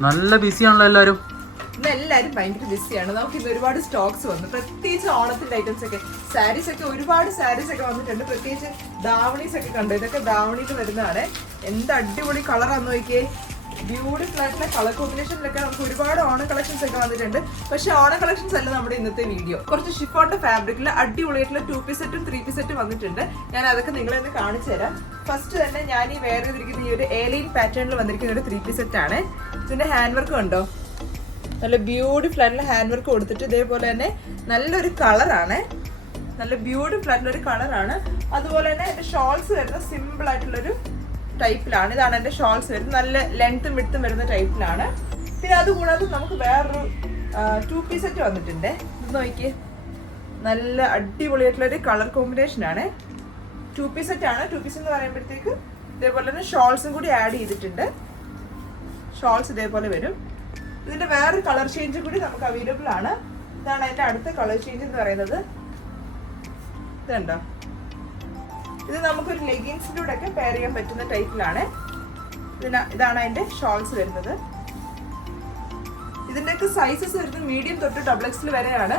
നല്ല ബിസിയാണല്ലോ എല്ലാരും. ഇന്ന് എല്ലാരും ഭയങ്കര ബിസിയാണ്. നമുക്ക് ഇന്ന് ഒരുപാട് സ്റ്റോക്സ് വന്നു, പ്രത്യേകിച്ച് ഓണത്തിന്റെ ഐറ്റംസ് ഒക്കെ. സാരീസ് ഒക്കെ ഒരുപാട് സാരീസ് ഒക്കെ വന്നിട്ടുണ്ട്. പ്രത്യേകിച്ച് ദാവണീസ് ഒക്കെ കണ്ടു. ഇതൊക്കെ ദാവണിയിൽ വരുന്നതാണ്. എന്ത് അടിപൊളി കളറാന്ന് നോക്കിയേ. ബ്യൂട്ടിഫുൾ ആയിട്ടുള്ള കളർ കോമ്പിനേഷനിലൊക്കെ നമുക്ക് ഒരുപാട് ഓണം കളക്ഷൻസ് ഒക്കെ വന്നിട്ടുണ്ട്. പക്ഷെ ഓണം കളക്ഷൻസ് അല്ല നമ്മുടെ ഇന്നത്തെ വീഡിയോ. കുറച്ച് ഷിഫോണിന്റെ ഫാബ്രിക്കിൽ അടിപൊളിയായിട്ടുള്ള 2 പീസ് സെറ്റും 3 പീസ് സെറ്റും വന്നിട്ടുണ്ട്. ഞാൻ അതൊക്കെ നിങ്ങളെ ഒന്ന് കാണിച്ചു തരാം. ഫസ്റ്റ് തന്നെ ഞാൻ ഈ വേറെ ചെയ്തിരിക്കുന്ന ഈ ഒരു എലൈൻ പാറ്റേണിൽ വന്നിരിക്കുന്ന ഒരു 3 പീസ് സെറ്റ് ആണ്. ഇതിന്റെ ഹാൻഡ് വർക്ക് കണ്ടോ, നല്ല ബ്യൂട്ടിഫുൾ ആയിട്ടുള്ള ഹാൻഡ് വർക്ക് കൊടുത്തിട്ട് ഇതേപോലെ തന്നെ നല്ലൊരു കളറാണ്, നല്ല ബ്യൂട്ടിഫുൾ ആയിട്ടുള്ള ഒരു കളറാണ്. അതുപോലെ തന്നെ എന്റെ ഷോൾസ് വരുന്ന സിമ്പിൾ ആയിട്ടുള്ളൊരു ടൈപ്പിലാണ്. ഇതാണ് എന്റെ ഷോൾസ് വരുന്നത്. നല്ല ലെങ്ത്തും വിഡ്ത്തും വരുന്ന ടൈപ്പിലാണ്. പിന്നെ അതുകൂടാതെ നമുക്ക് വേറൊരു 2 പീസ് സെറ്റ് വന്നിട്ടുണ്ട്. ഇത് നോക്കിയേ, നല്ല അടിപൊളിയായിട്ടുള്ള ഒരു കളർ കോമ്പിനേഷൻ ആണ്. 2 പീസ് സെറ്റ് ആണ്. 2 പീസ് എന്ന് പറയുമ്പോഴത്തേക്ക് ഇതേപോലെ തന്നെ ഷോൾസും കൂടി ആഡ് ചെയ്തിട്ടുണ്ട്. ഷോൾസ് ഇതേപോലെ വരും. ഇതിന്റെ വേറൊരു കളർ ചേഞ്ച് കൂടി നമുക്ക് അവൈലബിൾ ആണ്. ഇതാണ് അതിന്റെ അടുത്ത കളർ ചേഞ്ച് എന്ന് പറയുന്നത്. ഇതുണ്ടോ, ഇത് നമുക്കൊരു ലെഗിൻസിലൂടെ ഒക്കെ പെയർ ചെയ്യാൻ പറ്റുന്ന ടൈപ്പിലാണ്. ഇതാണ് അതിന്റെ ഷോൾസ് വരുന്നത്. ഇതിന്റെയൊക്കെ സൈസസ് വരുന്നത് മീഡിയം തൊട്ട് XXL വരെയാണ്.